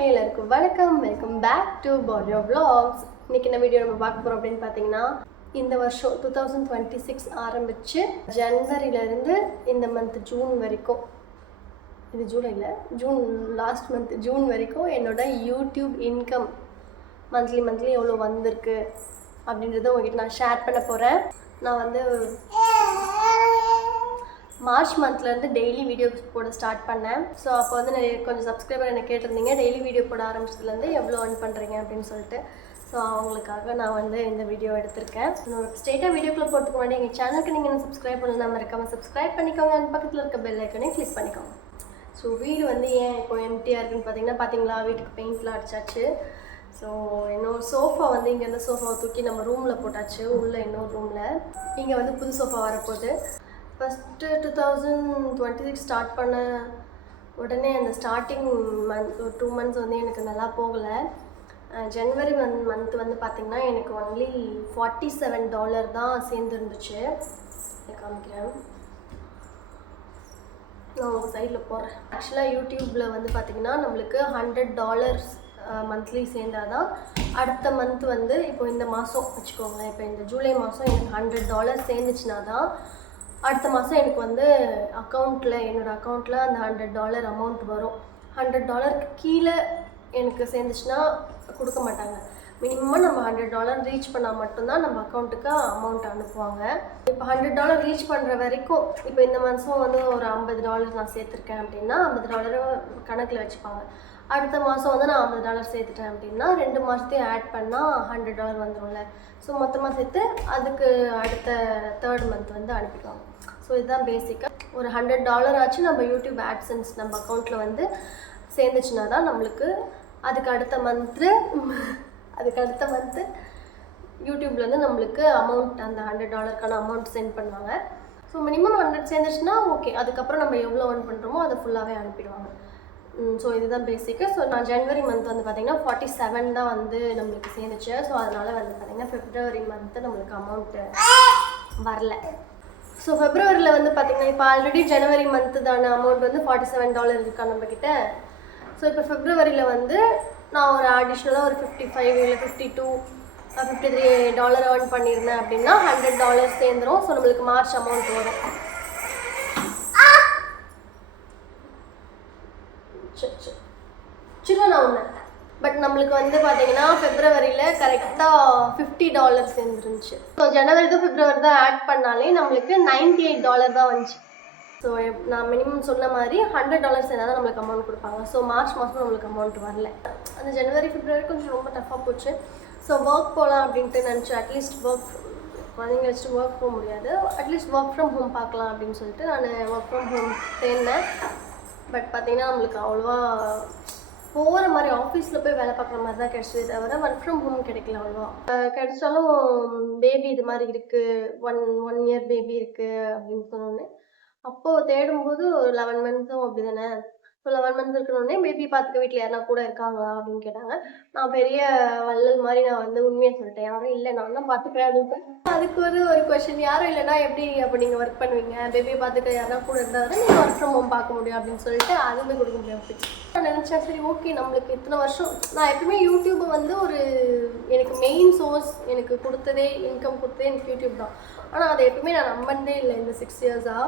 மக்களே எல்லாருக்கும் வணக்கம். வெல்கம் பேக் டு பாரியோ vlogs. இன்னைக்கு என்ன வீடியோ நம்ம பார்க்க போகிறோம் அப்படின்னு பார்த்தீங்கன்னா, இந்த வருஷம் 2026 ஆரம்பித்து ஜனவரியிலேருந்து இந்த மந்த் ஜூன் வரைக்கும், இது ஜூலையில் ஜூன் லாஸ்ட் மந்த் ஜூன் வரைக்கும் என்னோட யூடியூப் இன்கம் மந்த்லி எவ்வளோ வந்திருக்கு அப்படின்றத உங்ககிட்ட நான் ஷேர் பண்ண போகிறேன். நான் வந்து மார்ச் மந்த்லேருந்து டெய்லி வீடியோ போட ஸ்டார்ட் பண்ணேன். ஸோ அப்போ வந்து நிறைய கொஞ்சம் சப்ஸ்கிரைபர் என்னை கேட்டிருந்தீங்க, டெய்லி வீடியோ போட ஆரம்பிச்சதுலேருந்து எவ்வளோ earn பண்ணுறீங்க அப்படின்னு சொல்லிட்டு. ஸோ அவங்களுக்காக நான் வந்து இந்த வீடியோ எடுத்திருக்கேன். ஸ்ட்ரெயிட்டாக வீடியோக்குள்ளே போகிறதுக்கு முன்னாடி எங்கள் சேனலுக்கு நீங்கள் என்ன சப்ஸ்கிரைப் பண்ணலாம் மறக்காமல் சப்ஸ்கிரைப் பண்ணிக்கோங்க. அந்த பக்கத்தில் இருக்க பெல் ஐக்கனையும் கிளிக் பண்ணிக்கோங்க. ஸோ வீடு வந்து ஏன் இப்போ எம்டியாக இருக்குன்னு பார்த்தீங்களா, வீட்டுக்கு பெயிண்ட்லாம் அடிச்சாச்சு. ஸோ இன்னொரு சோஃபா வந்து இங்கே இருந்த சோஃபாவை தூக்கி நம்ம ரூமில் போட்டாச்சு, உள்ளே இன்னொரு ரூமில். இங்கே வந்து புது சோஃபா வரப்போகுது. ஃபஸ்ட்டு 2026 ஸ்டார்ட் பண்ண உடனே அந்த ஸ்டார்டிங் மந்த் ஒரு 2 months வந்து எனக்கு நல்லா போகலை. ஜனவரி மந்த் வந்து பார்த்திங்கன்னா எனக்கு ஒன்லி $47 தான் சேர்ந்துருந்துச்சு. காமிக்கிறேன், நான் உங்கள் சைடில் போடுறேன். ஆக்சுவலாக யூடியூப்பில் வந்து பார்த்திங்கன்னா நம்மளுக்கு $100 மந்த்லி சேர்ந்தால் தான் அடுத்த மந்த் வந்து இப்போ இந்த மாதம் வச்சுக்கோங்களேன், இப்போ இந்த ஜூலை மாதம் எனக்கு $100 சேர்ந்துச்சுன்னா தான் அடுத்த மாதம் எனக்கு வந்து என்னோடய அக்கௌண்ட்டில் அந்த $100 அமௌண்ட் வரும். $100 கீழே எனக்கு சேர்ந்துச்சுன்னா கொடுக்க மாட்டாங்க. மினிமம் நம்ம $100 ரீச் பண்ணால் மட்டும்தான் நம்ம அக்கௌண்ட்டுக்கு அமௌண்ட் அனுப்புவாங்க. இப்போ $100 ரீச் பண்ணுற வரைக்கும், இப்போ இந்த மாதம் வந்து ஒரு $50 நான் சேர்த்துருக்கேன் அப்படின்னா $50 கணக்கில் வச்சுப்பாங்க. அடுத்த மாதம் வந்து நான் $50 சேர்த்துட்டேன் அப்படின்னா 2 மாதத்தையும் ஆட் பண்ணால் $100 வந்துடும்ல. ஸோ மொத்தமாக சேர்த்து அதுக்கு அடுத்த 3rd மந்த் வந்து அனுப்பிடுவாங்க. ஸோ இதுதான் பேசிக்காக. ஒரு $100 ஆச்சு நம்ம யூடியூப் ஆட்சன்ஸ் நம்ம அக்கௌண்ட்டில் வந்து சேர்ந்துச்சுன்னா தான் நம்மளுக்கு அதுக்கு அடுத்த மந்த்து யூடியூப்லேருந்து நம்மளுக்கு அமௌண்ட் அந்த $100க்கான அமௌண்ட் சென்ட் பண்ணுவாங்க. ஸோ மினிமம் 100 சேர்ந்துச்சுன்னா ஓகே, அதுக்கப்புறம் நம்ம எவ்வளோ earn பண்ணுறோமோ அதை ஃபுல்லாகவே அனுப்பிடுவாங்க. ஸோ இதுதான் பேசிக்கு. ஸோ நான் ஜனவரி மந்த் வந்து பார்த்திங்கன்னா 47 தான் வந்து நம்மளுக்கு சேர்ந்துச்சு. ஸோ அதனால் வந்து பார்த்திங்கன்னா பிப்ரவரி மந்த்து நம்மளுக்கு அமௌண்ட்டு வரல. ஸோ பிப்ரவரியில் வந்து பார்த்திங்கன்னா இப்போ ஆல்ரெடி ஜனவரி மந்த்து தான அமௌண்ட் வந்து $47 இருக்கா நம்மக்கிட்ட. ஸோ இப்போ பிப்ரவரியில் வந்து நான் ஒரு அடிஷ்னலாக ஒரு 55 இல்லை 52 $53 earn பண்ணியிருந்தேன் அப்படின்னா $100 சேர்ந்துடும். ஸோ நம்மளுக்கு மார்ச் அமௌண்ட் வரும். நான் ஒன்று பட் நம்மளுக்கு வந்து பார்த்தீங்கன்னா பிப்ரவரியில் கரெக்டாக $50 சேர்ந்துருந்துச்சு. ஸோ ஜனவரி டு பிப்ரவரி தான் ஆட் பண்ணாலே நம்மளுக்கு $98 தான் வந்துச்சு. ஸோ நான் மினிமம் சொன்ன மாதிரி $100 சேர்ந்தால் தான் நம்மளுக்கு அமௌண்ட் கொடுப்பாங்க. ஸோ மார்ச் மாதம் நம்மளுக்கு அமௌண்ட் வரல. அந்த ஜனவரி பிப்ரவரி கொஞ்சம் ரொம்ப டஃப்பாக போச்சு. ஸோ ஒர்க் போகலாம் அப்படின்ட்டு நினச்சேன். அட்லீஸ்ட் குழந்தைங்க வச்சுட்டு ஒர்க் போக முடியாது, அட்லீஸ்ட் ஒர்க் ஃப்ரம் ஹோம் பார்க்கலாம் அப்படின்னு சொல்லிட்டு நான் ஒர்க் ஃப்ரம் ஹோம் தேடினேன். பட் பார்த்திங்கன்னா நம்மளுக்கு அவ்வளோவா போகிற மாதிரி ஆஃபீஸில் போய் வேலை பார்க்குற மாதிரி தான் கிடச்சதே தவிர ஒர்க் ஃப்ரம் ஹோம் கிடைக்கல அவ்வளோவா. கிடைச்சாலும் பேபி இது மாதிரி இருக்குது, ஒன் இயர் பேபி இருக்குது அப்படின்னு சொன்னோன்னே அப்போது தேடும்போது ஒரு 11 months அப்படி தானே. ஸோ 11 months இருக்கணுன்னே பேபி பார்த்துக்க வீட்டில் யாருனா கூட இருக்காங்களா அப்படின்னு கேட்டாங்க. நான் பெரிய வள்ளல் மாதிரி நான் வந்து உண்மையை சொல்லிட்டேன், யாரும் இல்லை நான் தான் பார்த்துக்கிறேன் அப்படின்ட்டு. அதுக்கு ஒரு கொஷின், யாரும் இல்லைனா எப்படி அப்போ நீங்கள் ஒர்க் பண்ணுவீங்க, பேபியை பார்த்துக்க யாருனா கூட இருந்தால் தான் நீங்கள் ஒர்க் ஃப்ரம் ஹோம் பார்க்க முடியும் அப்படின்னு சொல்லிட்டு அதுவுமே கொடுக்க முடியாது. நான் நினச்சேன் சரி ஓகே, நம்மளுக்கு இத்தனை வருஷம் நான் எப்பவுமே யூடியூப்பை வந்து எனக்கு மெயின் சோர்ஸ் எனக்கு கொடுத்ததே இன்கம் கொடுத்ததே எனக்கு யூடியூப் தான். ஆனால் அதை எப்பவுமே நான் நம்பினதே இல்லை இந்த 6 years-ஆ.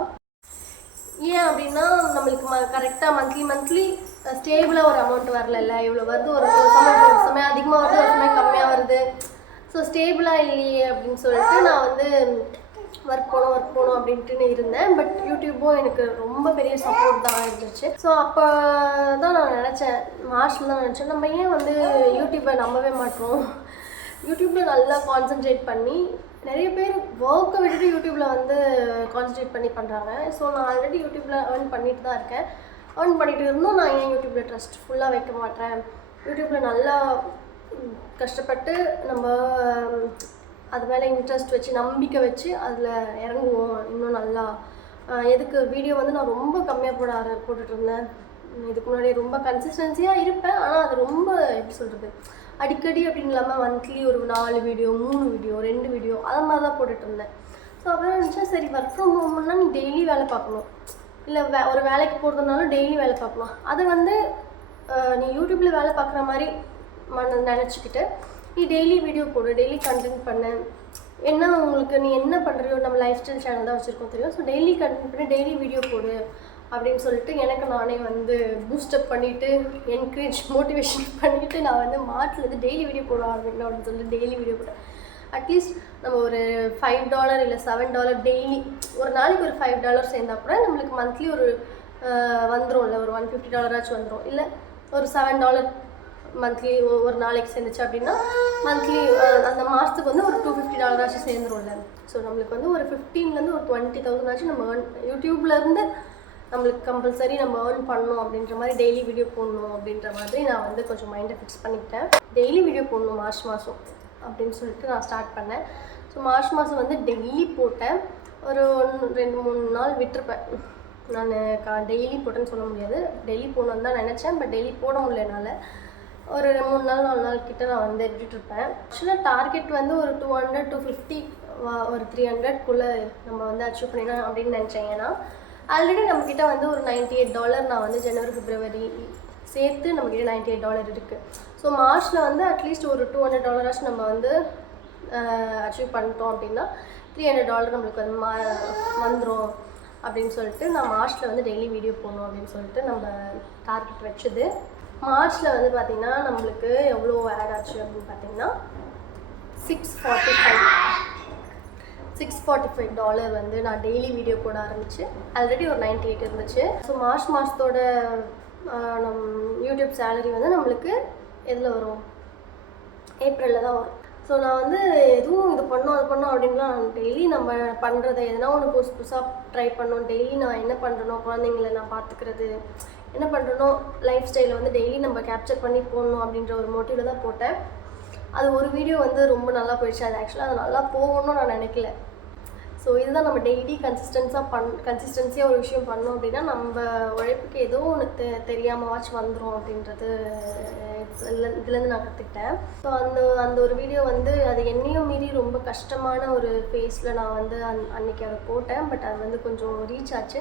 ஏன் அப்படின்னா நம்மளுக்கு கரெக்டாக மந்த்லி ஸ்டேபிளாக ஒரு அமௌண்ட் வரல. இவ்வளோ வருது, ஒரு சமயம் அதிகமாக வருது, ஒரு சமயம் கம்மியாக வருது. ஸோ ஸ்டேபிளாக இல்லையே அப்படின்னு சொல்லிட்டு நான் வந்து ஒர்க் போகணும் அப்படின்ட்டு இருந்தேன். பட் யூடியூப்பும் எனக்கு ரொம்ப பெரிய சப்போர்ட் தான் இருந்துச்சு. ஸோ அப்போ தான் நான் நினச்சேன், மார்ச்சில் தான் நினச்சேன், நம்ம ஏன் வந்து யூடியூப்பை நம்பவே மாட்டோம், யூடியூப்பில் நல்லா கான்சென்ட்ரேட் பண்ணி நிறைய பேர் ஒர்க்கை விட்டுட்டு யூடியூப்பில் வந்து கான்சன்ட்ரேட் பண்ணி பண்ணுறாங்க. ஸோ நான் ஆல்ரெடி யூடியூப்பில் ஏர்ன் பண்ணிட்டு தான் இருக்கேன். ஏர்ன் பண்ணிட்டு இருந்தும் நான் ஏன் யூடியூப்பில் ட்ரஸ்ட் ஃபுல்லாக வைக்க மாட்டேன், யூடியூப்பில் நல்லா கஷ்டப்பட்டு நம்ம அது மேலே இன்ட்ரெஸ்ட் வச்சு நம்பிக்கை வச்சு அதில் இறங்குவோம் இன்னும் நல்லா. எதுக்கு வீடியோ வந்து நான் ரொம்ப கம்மியாக போட்டுட்டு இருந்தேன். இதுக்கு முன்னாடி ரொம்ப கன்சிஸ்டன்சியாக இருப்பேன், ஆனால் அது ரொம்ப எப்படி சொல்கிறது அடிக்கடி அப்படின்னு இல்லாமல் மந்த்லி ஒரு 4 வீடியோ 3 வீடியோ 2 வீடியோ அதை மாதிரி தான் போட்டுட்டு இருந்தேன். ஸோ அப்புறம் நினச்சேன் சரி ஒர்க் ஃப்ரம் ஹோம்னா நீ டெய்லி வேலை பார்க்கணும், இல்லை ஒரு வேலைக்கு போகிறதுனாலும் டெய்லி வேலை பார்க்கலாம். அது வந்து நீ யூடியூப்பில் வேலை பார்க்குற மாதிரி நினச்சிக்கிட்டு நீ டெய்லி வீடியோ போடு, டெய்லி கண்டென்ட் பண்ணு. என்ன உங்களுக்கு நீ என்ன பண்ணுறியோ, நம்ம லைஃப் ஸ்டைல் சேனல் தான் வச்சுருக்கோம் தெரியும். ஸோ டெய்லி கண்டென்ட் பண்ணி டெய்லி வீடியோ போடு அப்படின்னு சொல்லிட்டு எனக்கு நானே வந்து பூஸ்டப் பண்ணிவிட்டு என்கரேஜ் மோட்டிவேஷன் பண்ணிவிட்டு நான் வந்து மார்ச்லேருந்து டெய்லி வீடியோ போட ஆரம்பிக்கணும் அப்படின்னு சொல்லிட்டு டெய்லி வீடியோ போட்டேன். அட்லீஸ்ட் நம்ம ஒரு $5 இல்லை $7 டெய்லி, ஒரு நாளைக்கு ஒரு $5 சேர்ந்தால் கூட நம்மளுக்கு மந்த்லி ஒரு வந்துடும்ல, ஒரு $150 வந்துடும். இல்லை ஒரு $7 மந்த்லி ஒரு நாளைக்கு சேர்ந்துச்சு அப்படின்னா மந்த்லி அந்த மாதத்துக்கு வந்து ஒரு $250 சேர்ந்துரும்ல. ஸோ நம்மளுக்கு வந்து ஒரு 15,000 ஒரு 20,000 நம்ம யூடியூப்லேருந்து நம்மளுக்கு கம்பல்சரி நம்ம ஏர்ன் பண்ணணும் அப்படின்ற மாதிரி டெய்லி வீடியோ போடணும் அப்படின்ற மாதிரி நான் வந்து கொஞ்சம் மைண்டை ஃபிக்ஸ் பண்ணிக்கிட்டேன். டெய்லி வீடியோ போடணும் மார்ச் மாதம் அப்படின்னு சொல்லிட்டு நான் ஸ்டார்ட் பண்ணேன். ஸோ மார்ச் மாதம் வந்து டெய்லி போட்டேன். ஒரு 2-3 நாள் விட்டுருப்பேன். நான் டெய்லி போட்டேன்னு சொல்ல முடியாது, டெய்லி போகணுன்னு தான் நினச்சேன். பட் டெய்லி போட முடியலனால ஒரு 3 நாள் 4 நாள் கிட்ட நான் வந்து விட்டுருப்பேன். ஆக்சுவலாக டார்கெட் வந்து ஒரு 200 to 50 ஒரு 300க்குள்ளே நம்ம வந்து அச்சீவ் பண்ணிடணும் அப்படின்னு நினச்சேன். ஏன்னா ஆல்ரெடி நம்மக்கிட்ட வந்து ஒரு $98 நான் வந்து ஜனவரி பிப்ரவரி சேர்த்து நம்மக்கிட்ட $98 இருக்குது. ஸோ மார்ச்சில் வந்து அட்லீஸ்ட் ஒரு $200 நம்ம வந்து அச்சீவ் பண்ணிட்டோம் அப்படின்னா $300 நம்மளுக்கு வந்து வந்துடும் அப்படின்னு சொல்லிட்டு நான் மார்ச்சில் வந்து டெய்லி வீடியோ போடணும் அப்படின்னு சொல்லிட்டு நம்ம டார்கெட் வச்சது. மார்ச்சில் வந்து பார்த்திங்கன்னா நம்மளுக்கு எவ்வளோ ஆட் ஆச்சு அப்படின்னு பார்த்தீங்கன்னா $645 வந்து நான் டெய்லி வீடியோ போட ஆரம்பிச்சு. ஆல்ரெடி ஒரு 98 இருந்துச்சு. ஸோ மார்ச் மாதத்தோட நம் யூடியூப் சேலரி வந்து நம்மளுக்கு எதில் வரும், ஏப்ரலில் தான் வரும். ஸோ நான் வந்து எதுவும் இது பண்ணோம் அது பண்ணோம் அப்படின்லாம் டெய்லி நம்ம பண்ணுறதை எதனா ஒன்று புதுசாக ட்ரை பண்ணோம். டெய்லி நான் என்ன பண்ணுறனோ, குழந்தைங்கள நான் பார்த்துக்கிறது என்ன பண்ணுறனோ, லைஃப் ஸ்டைலை வந்து டெய்லி நம்ம கேப்சர் பண்ணி போடணும் அப்படின்ற ஒரு மோட்டிவில் தான் போட்டேன். அது ஒரு வீடியோ வந்து ரொம்ப நல்லா போயிடுச்சு. அது ஆக்சுவலாக அது நல்லா போகணும்னு நான் நினைக்கல. ஸோ இதுதான் நம்ம டெய்லி கன்சிஸ்டன்சியாக ஒரு விஷயம் பண்ணோம் அப்படின்னா நம்ம உழைப்புக்கு ஏதோ ஒன்று தெரியாமவாச்சும் வந்துடும் அப்படின்றது இதுலேருந்து நான் கற்றுக்கிட்டேன். ஸோ அந்த ஒரு வீடியோ வந்து அது என்னையும் மீறி ரொம்ப கஷ்டமான ஒரு ஃபேஸில் நான் வந்து அன்றைக்கி அதை போட்டேன். பட் அது வந்து கொஞ்சம் ரீச் ஆச்சு.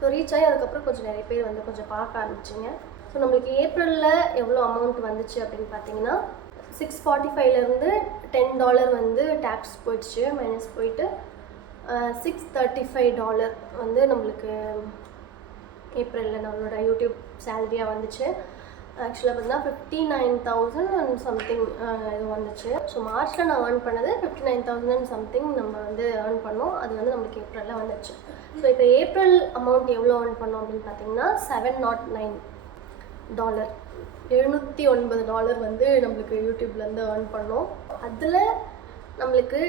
ஸோ ரீச் ஆகி அதுக்கப்புறம் கொஞ்சம் நிறைய பேர் வந்து கொஞ்சம் பார்க்க ஆரம்பிச்சிங்க. ஸோ நம்மளுக்கு ஏப்ரலில் எவ்வளோ அமௌண்ட் வந்துச்சு அப்படின்னு பார்த்தீங்கன்னா 645லேருந்து $10 வந்து டேக்ஸ் போயிடுச்சு, மைனஸ் போயிட்டு $635 வந்து நம்மளுக்கு ஏப்ரலில் நம்மளோட யூடியூப் சேலரியாக வந்துச்சு. ஆக்சுவலாக பார்த்தீங்கன்னா 59,000 and something இது வந்துச்சு. ஸோ மார்ச்சில் நான் ஏர்ன் பண்ணது 59,000 and something நம்ம வந்து ஏர்ன் பண்ணோம். அது வந்து நம்மளுக்கு ஏப்ரலில் வந்துச்சு. ஸோ இப்போ ஏப்ரல் அமௌண்ட் எவ்வளோ ஏர்ன் பண்ணோம் அப்படின்னு பார்த்தீங்கன்னா $709 $709 வந்து நம்மளுக்கு யூடியூப்லேருந்து ஏர்ன் பண்ணோம். அதில் நம்மளுக்கு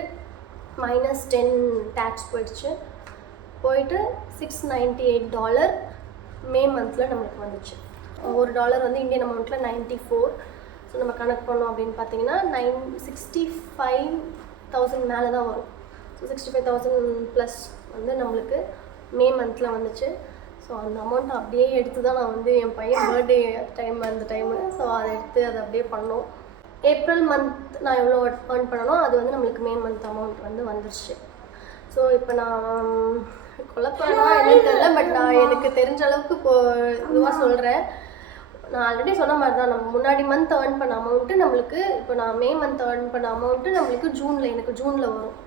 -10 டேக்ஸ் போயிட்டு $698 மே மந்தில் நம்மளுக்கு வந்துச்சு. ஒரு டாலர் வந்து இந்தியன் அமௌண்ட்டில் 94. ஸோ நம்ம கணக்கு பண்ணோம் அப்படின்னு பார்த்தீங்கன்னா 65,000 மேலே தான் வரும். ஸோ 65,000+ வந்து நம்மளுக்கு மே மந்தில் வந்துச்சு. ஸோ அந்த அமௌண்ட் அப்படியே எடுத்து தான் நான் வந்து என் பையன் பர்த்டே அந்த டைமு ஸோ அதை எடுத்து அதை அப்படியே பண்ணோம். ஏப்ரல் மந்த் நான் எவ்வளோ ஏர்ன் பண்ணனோ அது வந்து நம்மளுக்கு மே மந்த் அமௌண்ட் வந்து வந்துருச்சு. ஸோ இப்போ நான் குழப்பம்னா என்னன்னு தெரியல, பட் நான் எனக்கு தெரிஞ்ச அளவுக்கு இதுவாக சொல்கிறேன். நான் ஆல்ரெடி சொன்ன மாதிரி தான், நம்ம முன்னாடி மந்த் ஏர்ன் பண்ண அமௌண்ட்டு நம்மளுக்கு இப்போ நான் மே மந்த் ஏர்ன் பண்ண அமௌண்ட்டு நம்மளுக்கு எனக்கு ஜூனில் வரும்.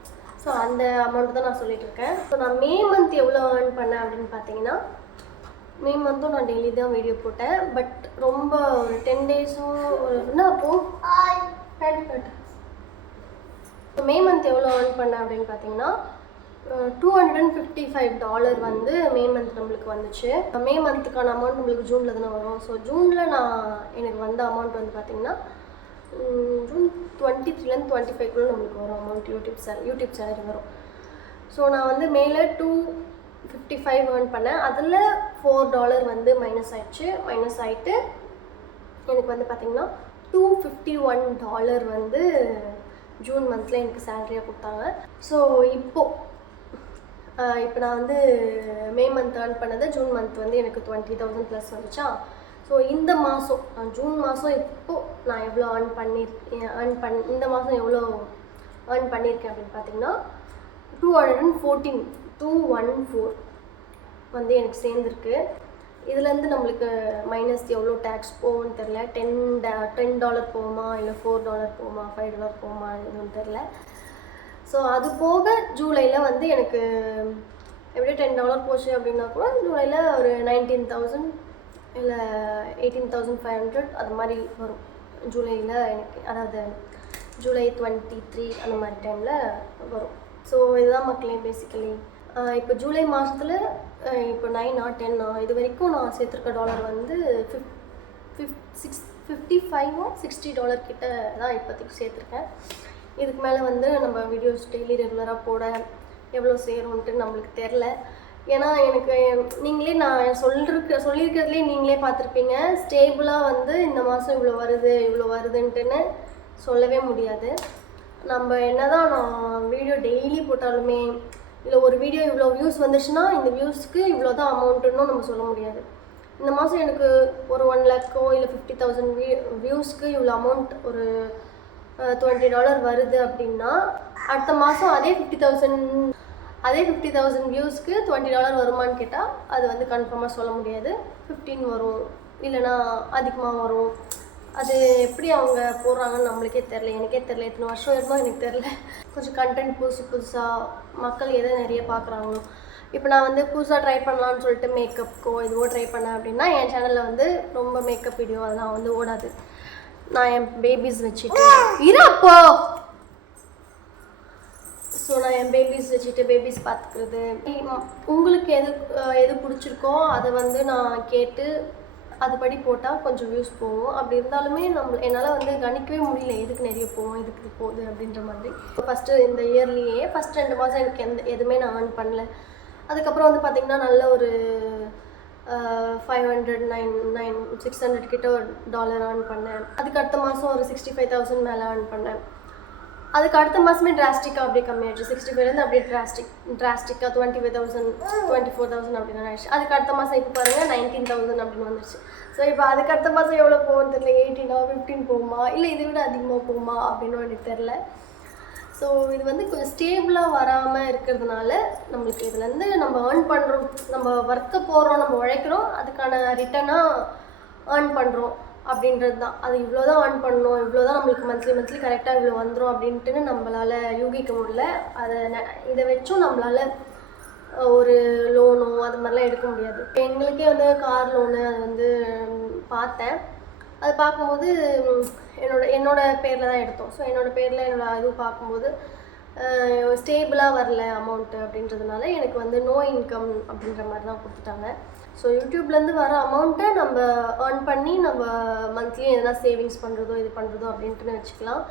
ஸோ அந்த அமௌண்ட் தான் நான் சொல்லிட்டு இருக்கேன். ஸோ நான் மே மந்த் எவ்வளோ ஏர்ன் பண்ணேன் அப்படின்னு பார்த்தீங்கன்னா மே மந்த்தும் நான் டெய்லி தான் வீடியோ போட்டேன். பட் ரொம்ப ஒரு 10 டேஸும் என்ன அப்போது மே மந்த் எவ்வளோ ஏர்ன் பண்ணேன் அப்படின்னு பார்த்தீங்கன்னா $255 வந்து மே மந்த் நம்மளுக்கு வந்துச்சு. மே மந்த்துக்கான அமௌண்ட் நம்மளுக்கு ஜூனில் தானே வரும். ஸோ ஜூனில் எனக்கு வந்த அமௌண்ட் வந்து பார்த்திங்கன்னா ஜூன் 23லேருந்து 25க்குள்ளே நம்மளுக்கு வரும் அமௌண்ட் யூடியூப் சேலரி வரும். ஸோ நான் வந்து மேலே 255 ஏர்ன் பண்ணேன். அதில் $4 வந்து மைனஸ் ஆகிட்டு எனக்கு வந்து பார்த்திங்கன்னா $251 வந்து ஜூன் மந்தில் எனக்கு சேலரியாக கொடுத்தாங்க. ஸோ இப்போ நான் வந்து மே மந்த் ஏர்ன் பண்ணது ஜூன் மந்த் வந்து எனக்கு 20,000+ வந்துச்சா. ஸோ இந்த மாதம் ஜூன் மாதம் இப்போது நான் எவ்வளோ இந்த மாதம் எவ்வளோ ஏர்ன் பண்ணியிருக்கேன் அப்படின்னு பார்த்தீங்கன்னா 214 வந்து எனக்கு சேர்ந்துருக்கு. இதுலேருந்து நம்மளுக்கு மைனஸ் எவ்வளோ டேக்ஸ் போகும்னு தெரில. $10 போகுமா, இல்லை $4 போகுமா, $5 போகுமா, எதுவும் தெரில. ஸோ அது போக ஜூலையில் வந்து எனக்கு எப்படி $10 போச்சு அப்படின்னா கூட ஜூலையில் ஒரு 19,000 இல்லை 18,500 அது மாதிரி வரும் ஜூலையில் எனக்கு, அதாவது ஜூலை 23 அந்த மாதிரி டைமில் வரும். ஸோ இதுதான் மக்களே பேசிக்கலி. இப்போ ஜூலை மாதத்தில் இப்போ 9 or 10 இது வரைக்கும் நான் சேர்த்துருக்க டாலர் வந்து $55 கிட்ட தான் இப்போதைக்கு சேர்த்துருக்கேன். இதுக்கு மேலே வந்து நம்ம வீடியோஸ் டெய்லி ரெகுலராக போட எவ்வளோ சேரும்ன்ட்டு நம்மளுக்கு தெரில. ஏன்னா எனக்கு நீங்களே நான் சொல்லியிருக்கிறதுலேயே நீங்களே பார்த்துருப்பீங்க, ஸ்டேபிளாக வந்து இந்த மாதம் இவ்வளோ வருதுன்ட்டுன்னு சொல்லவே முடியாது. நம்ம என்ன தான் நான் வீடியோ டெய்லி போட்டாலுமே, இல்லை ஒரு வீடியோ இவ்வளோ வியூஸ் வந்துச்சுன்னா இந்த வியூஸ்க்கு இவ்வளோ தான் அமௌண்ட்டுன்னு நம்ம சொல்ல முடியாது. இந்த மாதம் எனக்கு ஒரு 1 lakhோ இல்லை 50,000 வியூஸ்க்கு இவ்வளோ அமௌண்ட், ஒரு $20 வருது அப்படின்னா அடுத்த மாதம் அதே 50,000 வியூஸ்க்கு $20 வருமானு கேட்டால் அது வந்து கன்ஃபார்மாக சொல்ல முடியாது. 15 வரும், இல்லைனா அதிகமாக வரும். அது எப்படி அவங்க போடுறாங்கன்னு நம்மளுக்கே தெரில, எனக்கே தெரில. எத்தனை வருஷம் இருந்தோம் எனக்கு தெரில. கொஞ்சம் கண்டென்ட் புதுசாக மக்கள் எதை நிறைய பார்க்குறாங்களோ, இப்போ நான் வந்து புதுசாக ட்ரை பண்ணலான்னு சொல்லிட்டு மேக்கப்க்கோ இதுவோ ட்ரை பண்ணேன் அப்படின்னா என் சேனலில் வந்து ரொம்ப மேக்கப் வீடியோ அதெல்லாம் வந்து ஓடாது. நான் என் பேபிஸ் வச்சுட்டு அப்போ ஸோ நான் என் பேபிஸ் வச்சுட்டு பேபிஸ் பார்த்துக்கிறது, உங்களுக்கு எது பிடிச்சிருக்கோ அதை வந்து நான் கேட்டு அதுபடி போட்டால் கொஞ்சம் வியூஸ் போகும். அப்படி இருந்தாலுமே என்னால் வந்து கணிக்கவே முடியல எதுக்கு நிறைய போகும், எதுக்கு இது போகுது அப்படின்ற மாதிரி. ஃபஸ்ட்டு இந்த இயர்லேயே ஃபஸ்ட் 2 மாதம் எனக்கு எதுவுமே நான் ஏர்ன் பண்ணல. அதுக்கப்புறம் வந்து பார்த்திங்கன்னா நல்ல ஒரு 600 கிட்ட ஒரு டாலர் ஏர்ன் பண்ணேன். அதுக்கு அடுத்த மாதம் ஒரு 65,000 மேலே ஏர்ன் பண்ணேன். அதுக்கு அடுத்த மாதமே டிராஸ்டிக்காக அப்படியே கம்மியாகிடுச்சு. 65 அப்படியே டிராஸ்டிக்காக 25,000 24,000 அப்படின்னு ஆயிடுச்சு. அதுக்கு அடுத்த மாதம் இப்போ பாருங்கள் 19,000 அப்படின்னு வந்துடுச்சு. ஸோ இப்போ அதுக்கு அடுத்த மாதம் எவ்வளோ போகும்னு தெரியல. 18 15 போகுமா, இல்லை இதை விட அதிகமாக போகுமா அப்படின்னு எனக்கு தெரில. ஸோ இது வந்து கொஞ்சம் ஸ்டேபிளாக வராமல் இருக்கிறதுனால நம்மளுக்கு இதுலேருந்து நம்ம ஏர்ன் பண்ணுறோம், நம்ம ஒர்க்கை போடுறோம், நம்ம உழைக்கிறோம், அதுக்கான ரிட்டர்னாக ஏர்ன் பண்ணுறோம் அப்படின்றது தான். அது இவ்வளோ தான் ஏர்ன் பண்ணணும், இவ்வளோ தான் நம்மளுக்கு மந்த்லி கரெக்டாக இவ்வளோ வந்துடும் அப்படின்ட்டுன்னு நம்மளால் யூகிக்க முடியல. இதை வச்சும் நம்மளால் ஒரு லோனோ அது மாதிரிலாம் எடுக்க முடியாது. எங்களுக்கே வந்து கார் லோனு அது வந்து பார்த்தேன். அது பார்க்கும்போது என்னோட பேரில் தான் எடுத்தோம். ஸோ என்னோடய பேரில் இது பார்க்கும்போது ஸ்டேபிளாக வரல அமௌண்ட்டு அப்படின்றதுனால எனக்கு வந்து நோ இன்கம் அப்படின்ற மாதிரி தான் கொடுத்துட்டாங்க. ஸோ யூடியூப்லேருந்து வர அமௌண்ட்டை நம்ம ஏர்ன் பண்ணி நம்ம மந்த்லி எதனா சேவிங்ஸ் பண்ணுறதோ இது பண்ணுறதோ அப்படின்ட்டுன்னு வச்சுக்கலாம்.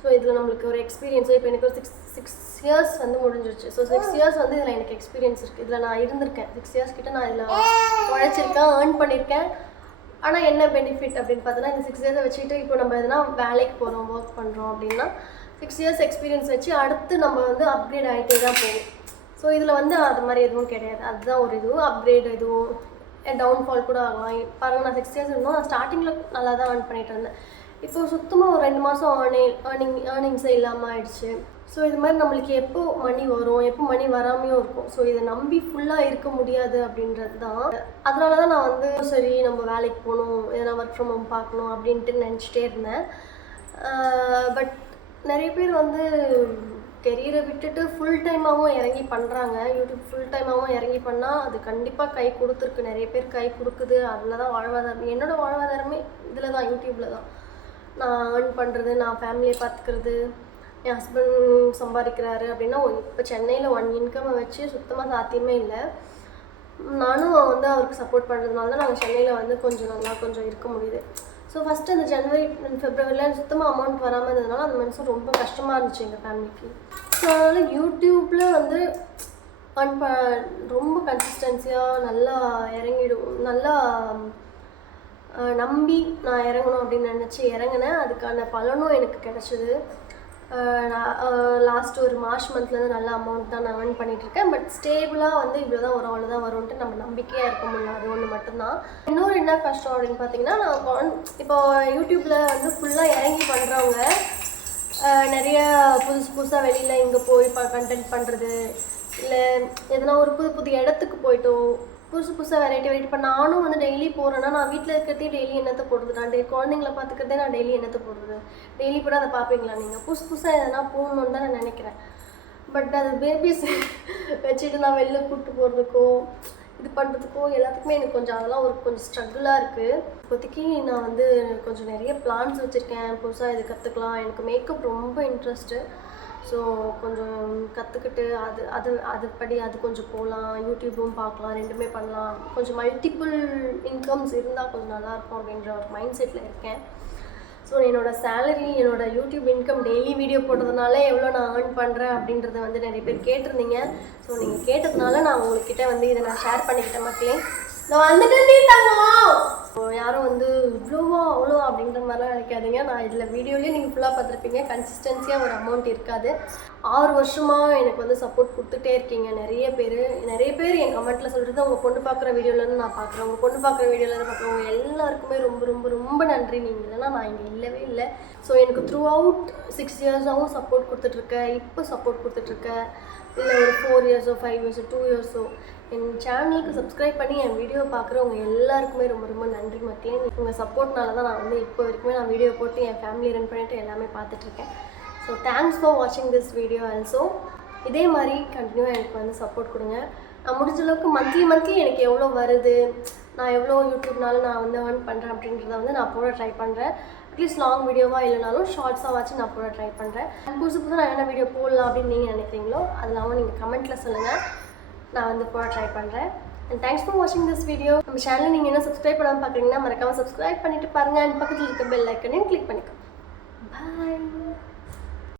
ஸோ இதில் நம்மளுக்கு ஒரு எக்ஸ்பீரியன்ஸோ இப்போ எனக்கு ஒரு 6 years வந்து முடிஞ்சிருச்சு. ஸோ 6 years வந்து இதில் எனக்கு எக்ஸ்பீரியன்ஸ் இருக்குது. இதில் நான் இருந்திருக்கேன் 6 years கிட்ட நான் இதில் உழைச்சிருக்கேன், ஏர்ன் பண்ணியிருக்கேன். ஆனால் என்ன பெனிஃபிட் அப்படின்னு பார்த்தோன்னா, இந்த 6 years வச்சுக்கிட்டு இப்போ நம்ம எதனா வேலைக்கு போகிறோம், ஒர்க் பண்ணுறோம் அப்படின்னா 6 years எக்ஸ்பீரியன்ஸ் வச்சு அடுத்து நம்ம வந்து அப்கிரேட் ஆகிட்டே தான் போகும். ஸோ இதில் வந்து அது மாதிரி எதுவும் கிடையாது. அதுதான் ஒரு இதுவும் அப்கிரேட் எதுவும் டவுன்ஃபால் கூட ஆகலாம். பாருங்கள், நான் 6 years இருந்தோம், நான் ஸ்டார்டிங்கில் நல்லா தான் ஏர்ன் பண்ணிகிட்டு இருந்தேன். இப்போ சுத்தமாக ஒரு 2 மாதம் ஏர்னிங்ஸே இல்லாமல் ஆயிடுச்சு. ஸோ இது மாதிரி நம்மளுக்கு எப்போ மணி வரும், எப்போ மணி வராமையும் இருக்கும். ஸோ இதை நம்பி ஃபுல்லாக இருக்க முடியாது அப்படின்றது தான். அதனால தான் நான் வந்து சரி நம்ம வேலைக்கு போகணும், எதனா ஒர்க் ஃப்ரம் ஹோம் பார்க்கணும் அப்படின்ட்டு நினச்சிட்டே இருந்தேன். பட் நிறைய பேர் வந்து கெரியரை விட்டுட்டு ஃபுல் டைமாகவும் இறங்கி பண்ணுறாங்க. யூடியூப் ஃபுல் டைமாகவும் இறங்கி பண்ணால் அது கண்டிப்பாக கை கொடுத்துருக்கு, நிறைய பேர் கை கொடுக்குது. அதில் தான் வாழ்வாதாரம். என்னோடய வாழ்வாதாரமே இதில் தான், யூடியூப்பில் தான். நான் ஏர்ன் பண்ணுறது, நான் ஃபேமிலியை பார்த்துக்கிறது, என் ஹஸ்பண்ட் சம்பாதிக்கிறாரு அப்படின்னா இப்போ சென்னையில் 1 income வச்சு சுத்தமாக சாத்தியமே இல்லை. நானும் வந்து அவருக்கு சப்போர்ட் பண்ணுறதுனால தான் நாங்கள் சென்னையில் வந்து கொஞ்சம் இருக்க முடியுது. ஸோ ஃபஸ்ட்டு அந்த ஜனவரி ஃபெப்ரவரியில் சுத்தமாக அமௌண்ட் வராமல் இருந்ததுனால அந்த மனுஷன் ரொம்ப கஷ்டமாக இருந்துச்சு எங்கள் ஃபேமிலிக்கு. ஸோ அதனால் யூடியூப்பில் வந்து ரொம்ப கன்சிஸ்டன்சியாக நல்லா நல்லா நம்பி நான் இறங்கணும் அப்படின்னு நினச்சி இறங்கினேன். அதுக்கான பலனும் எனக்கு கிடச்சிது. நான் லாஸ்ட் ஒரு மார்ச் மந்த்லேருந்து நல்ல அமௌண்ட் தான் நான் ஏர்ன் பண்ணிகிட்ருக்கேன். பட் ஸ்டேபிளாக வந்து இவ்வளோ தான் வரும், அவ்வளோதான் வரும்ன்ட்டு நம்ம நம்பிக்கையாக இருக்க முடியல. அது ஒன்று மட்டும்தான். இன்னொரு என்ன கஷ்டம் அப்படின்னு பார்த்தீங்கன்னா, நான் இப்போ யூடியூப்பில் வந்து ஃபுல்லாக இறங்கி பண்ணுறவங்க நிறைய புதுசாக வெளியில் இங்கே போய் கண்டென்ட் பண்ணுறது, இல்லை எதனா ஒரு புது இடத்துக்கு போய்ட்டோ புதுசு புதுசாக வெரைட்டி இப்போ நானும் வந்து டெய்லி போகிறேன்னா நான் வீட்டில் இருக்கிறதே டெய்லி என்னத்தை போடுறது, நான் குழந்தைங்கள பார்த்துக்கிறதே நான் டெய்லி என்னத்தை போடுறது, டெய்லி கூட அதை பார்ப்பீங்களா நீங்கள்? புதுசாக எதனா போகணுன்னு தான் நான் நினைக்கிறேன். பட் அது பேபிஸ் வச்சுட்டு நான் வெளில கூப்பிட்டு போகிறதுக்கோ இது பண்ணுறதுக்கோ எல்லாத்துக்குமே எனக்கு கொஞ்சம் அதெல்லாம் கொஞ்சம் ஸ்ட்ரகிளாக இருக்குது. இப்போதைக்கு நான் வந்து கொஞ்சம் நிறைய பிளான்ஸ் வச்சுருக்கேன், புதுசாக இது கற்றுக்கலாம். எனக்கு மேக்கப் ரொம்ப இன்ட்ரெஸ்ட்டு. ஸோ கொஞ்சம் கற்றுக்கிட்டு அதுபடி அது கொஞ்சம் போகலாம், யூடியூப்பும் பார்க்கலாம், ரெண்டுமே பண்ணலாம். கொஞ்சம் மல்டிபிள் இன்கம்ஸ் இருந்தால் கொஞ்சம் நல்லாயிருக்கும் அப்படின்ற ஒரு மைண்ட் செட்டில் இருக்கேன். ஸோ என்னோடய சேலரி, என்னோடய யூடியூப் இன்கம் டெய்லி வீடியோ போடுறதுனால எவ்வளோ நான் ஏர்ன் பண்ணுறேன் அப்படின்றத வந்து நிறைய பேர் கேட்டிருந்தீங்க. ஸோ நீங்கள் கேட்டதுனால நான் உங்கள்கிட்ட வந்து இதை நான் ஷேர் பண்ணிக்கிட்டேன் மக்களே. நான் வந்துட்டு யாரும் வந்து இவ்வளோவா அவ்வளோ அப்படின்ற மாதிரிலாம் நினைக்காதீங்க. நான் இதில் வீடியோலேயே நீங்கள் ஃபுல்லாக பார்த்துருப்பீங்க. கன்சிஸ்டன்சியாக ஒரு அமௌண்ட் இருக்காது. 6 வருஷமாக எனக்கு வந்து சப்போர்ட் கொடுத்துட்டே இருக்கீங்க நிறைய பேர் என் கமெண்ட்டில் சொல்கிறது உங்கள் பொண்ணு பார்க்குற வீடியோலேருந்து நான் பார்க்குறேன், உங்கள் பொண்ணு பார்க்குற வீடியோலேருந்து பார்க்குறவங்க எல்லாருக்குமே ரொம்ப ரொம்ப ரொம்ப நன்றி. நீங்கள் இல்லைன்னா நான் இங்கே இல்லவே இல்லை. ஸோ எனக்கு த்ரூ அவுட் 6 இயர்ஸாகவும் சப்போர்ட் கொடுத்துட்ருக்கேன், இப்போ சப்போர்ட் கொடுத்துட்ருக்கேன். இல்லை ஒரு 4 இயர்ஸோ 5 இயர்ஸோ 2 இயர்ஸோ என் சேனலுக்கு சப்ஸ்கிரைப் பண்ணி என் வீடியோ பார்க்குறவங்க எல்லாருக்குமே ரொம்ப ரொம்ப நன்றி மக்களே. உங்கள் சப்போர்ட்னால தான் நான் வந்து இப்போ வரைக்குமே நான் வீடியோ போட்டு என் ஃபேமிலி ரன் பண்ணிவிட்டு எல்லாமே பார்த்துட்ருக்கேன். ஸோ தேங்க்ஸ் ஃபார் வாட்சிங் திஸ் வீடியோ ஆல்சோ. இதே மாதிரி கண்டினியூவாக எனக்கு வந்து சப்போர்ட் கொடுங்க. நான் முடிஞ்ச அளவுக்கு மந்த்லி எனக்கு எவ்வளோ வருது, நான் எவ்வளோ யூடியூப்னால நான் வந்து ஏர்ன் பண்ணுறேன் அப்படின்றத வந்து நான் போட ட்ரை பண்ணுறேன். அட்லீஸ்ட் லாங் வீடியோவாக இல்லைனாலும் ஷார்ட்ஸாக வச்சு நான் போட ட்ரை பண்ணுறேன். புதுசாக நான் என்ன வீடியோ போடலாம் அப்படின்னு நீங்கள் நினைக்கிறீங்களோ அதெல்லாம் நீங்கள் கமெண்ட்டில் சொல்லுங்கள், நான் வந்து போட ட்ரை பண்ணுறேன். அண்ட் தேங்க்ஸ் ஃபார் வாட்சிங் திஸ் வீடியோ. நம்ம சேனலை நீங்கள் என்ன சப்ஸ்கிரைப் பண்ணாமல் பார்க்குறீங்கன்னா மறக்காமல் சப்ஸ்கிரைப் பண்ணிவிட்டு பாருங்கள். அண்ட் பக்கத்தில் இருக்க பெல் ஐக்கனையும் கிளிக் பண்ணிக்கோங்க. பாய்.